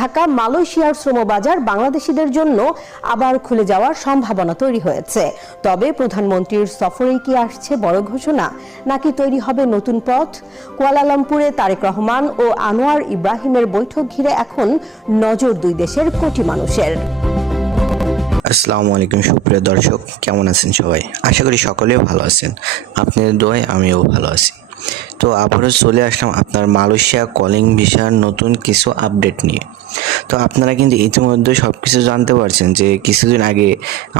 ঢাকা মালয়েশিয়ার শ্রমবাজার বাংলাদেশিদের জন্য আবার খুলে যাওয়ার সম্ভাবনা তৈরি হয়েছে। তবে প্রধানমন্ত্রীর সফরেই কি আসছে বড় ঘোষণা, নাকি তৈরি হবে নতুন পথ? কুয়ালালামপুরে তারেক রহমান ও আনোয়ার ইব্রাহিমের বৈঠক ঘিরে এখন নজর দুই দেশের কোটি মানুষের। আসসালামু আলাইকুম সুপ্রিয় দর্শক, কেমন আছেন সবাই? আশা করি সকলেও ভালো আছেন। আপনাদের দোয়ায় আমিও ভালো আছি। তো আবারও চলে আসলাম আপনার মালয়েশিয়া কলিং ভিসার নতুন কিছু আপডেট নিয়ে। তো আপনারা কিন্তু ইতিমধ্যে সব কিছু জানতে পারছেন যে কিছুদিন আগে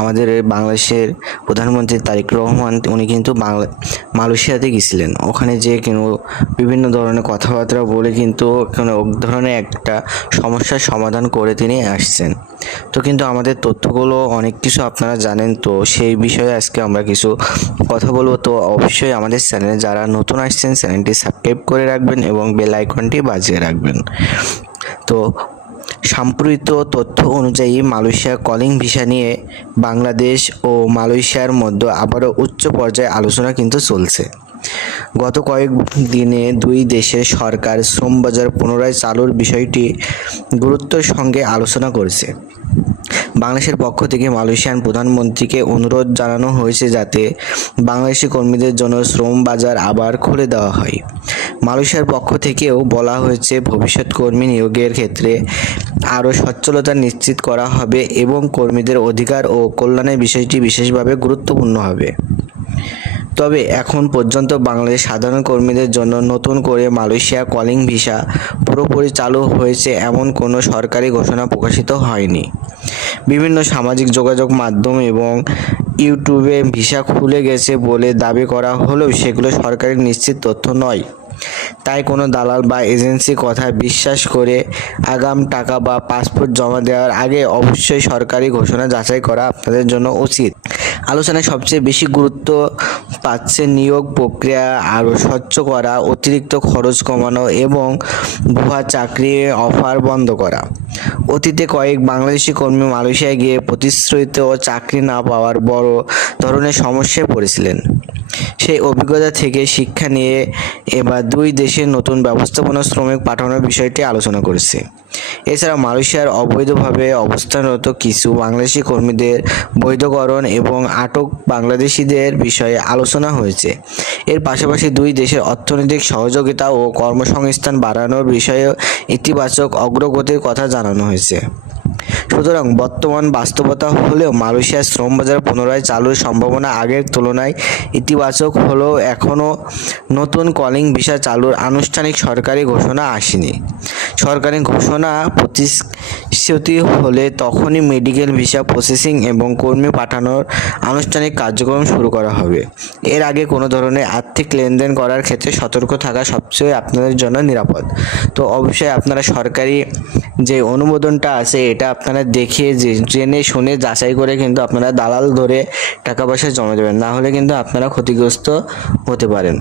আমাদের বাংলাদেশের প্রধানমন্ত্রী তারেক রহমান উনি কিন্তু মালয়েশিয়াতে গেছিলেন। ওখানে যে বিভিন্ন ধরনের কথাবার্তা বলে কিন্তু এক ধরনের একটা সমস্যার সমাধান করে তিনি আসছেন। তো কিন্তু আমাদের তথ্যগুলো অনেক কিছু আপনারা জানেন, তো সেই বিষয়ে আজকে আমরা কিছু কথা বলবো। তো অবশ্যই আমাদের চ্যানেলে যারা নতুন আসছেন চ্যানেলটি সাবস্ক্রাইব করে রাখবেন এবং বেল আইকনটি বাজিয়ে রাখবেন। তো সাম্প্রতিক তথ্য অনুযায়ী মালয়েশিয়া কলিং ভিসা নিয়ে বাংলাদেশ ও মালয়েশিয়ার মধ্যে আবারও উচ্চ পর্যায়ে আলোচনা কিন্তু চলছে। গত কয়েক দিনে দুই দেশের সরকার শ্রমবাজার পুনরায় চালুর বিষয়টি গুরুত্বের সঙ্গে আলোচনা করেছে। বাংলাদেশের পক্ষ থেকে মালয়েশিয়ান প্রধানমন্ত্রীকে অনুরোধ জানানো হয়েছে যাতে বাংলাদেশি কর্মীদের জন্য শ্রম বাজার আবার খুলে দেওয়া হয়। মালয়েশিয়ার পক্ষ থেকেও বলা হয়েছে ভবিষ্যৎ কর্মী নিয়োগের ক্ষেত্রে আরও সচ্ছলতা নিশ্চিত করা হবে এবং কর্মীদের অধিকার ও কল্যাণের বিষয়টি বিশেষভাবে গুরুত্বপূর্ণ হবে। তবে এখন পর্যন্ত বাংলাদেশ সাধারণ কর্মীদের জন্য নতুন করে মালয়েশিয়া কলিং ভিসা পুরোপুরি চালু হয়েছে এমন কোনো সরকারি ঘোষণা প্রকাশিত হয়নি। বিভিন্ন সামাজিক যোগাযোগ মাধ্যম এবং ইউটিউবে ভিসা খুলে গেছে বলে দাবি করা হলেও সেগুলো সরকারি নিশ্চিত তথ্য নয়। তাই কোনো দালাল বা এজেন্সি কথা বিশ্বাস করে আগাম টাকা বা পাসপোর্ট জমা দেওয়ার আগে অবশ্যই সরকারি ঘোষণা যাচাই করা আপনাদের জন্য উচিত। আলোচনায় সবচেয়ে বেশি গুরুত্ব পাচ্ছে নিয়োগ প্রক্রিয়া আরও স্বচ্ছ করা, অতিরিক্ত খরচ কমানো এবং ভুয়া চাকরি অফার বন্ধ করা। অতীতে কয়েক বাংলাদেশি কর্মী মালয়েশিয়ায় গিয়ে প্রতিশ্রুত চাকরি না পাওয়ার বড় ধরনের সমস্যায় পড়েছিলেন। সেই অভিজ্ঞতা থেকে শিক্ষা নিয়ে এবার দুই দেশের নতুন ব্যবস্থাপনা শ্রমিক পাঠানোর বিষয়টি আলোচনা করেছে। এছাড়া মালয়েশিয়ার অবৈধভাবে অবস্থানরত কিছু বাংলাদেশি কর্মীদের বৈধকরণ এবং আটক বাংলাদেশিদের বিষয়ে আলোচনা হয়েছে। এর পাশাপাশি দুই দেশের অর্থনৈতিক সহযোগিতা ও কর্মসংস্থান বাড়ানোর বিষয়ে ইতিবাচক অগ্রগতির কথা জানানো হয়েছে। সুতরাং বর্তমান বাস্তবতা হলেও মালয়েশিয়ার শ্রম বাজার পুনরায় চালুর সম্ভাবনা আগের তুলনায় ইতিবাচক হলেও এখনও নতুন কলিং ভিসা চালুর আনুষ্ঠানিক সরকারি ঘোষণা আসেনি। সরকারি ঘোষণা প্রতিশ্রুতি হলে তখনই মেডিকেল ভিসা প্রসেসিং এবং কর্মী পাঠানোর আনুষ্ঠানিক কার্যক্রম শুরু করা হবে। এর আগে কোনো ধরনের আর্থিক লেনদেন করার ক্ষেত্রে সতর্ক থাকা সবচেয়ে আপনাদের জন্য নিরাপদ। তো অবশ্যই আপনারা সরকারি যে অনুমোদনটা আছে এটা আপনারা দেখে জেনে শুনে যাচাই করে কিন্তু আপনারা দালাল ধরে টাকা পয়সা জমা দেবেন, না হলে কিন্তু আপনারা ক্ষতিগ্রস্ত হতে পারেন।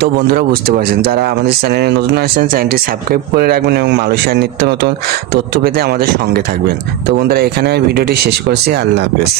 তো বন্ধুরা বুঝতে পারছেন, যারা আমাদের চ্যানেলে নতুন আসছেন চ্যানেলটি সাবস্ক্রাইব করে রাখবেন এবং মালয়েশিয়ার নিত্য নতুন তথ্য পেতে আমাদের সঙ্গে থাকবেন। তো বন্ধুরা এখানে আমি ভিডিওটি শেষ করছি। আল্লাহ হাফেজ।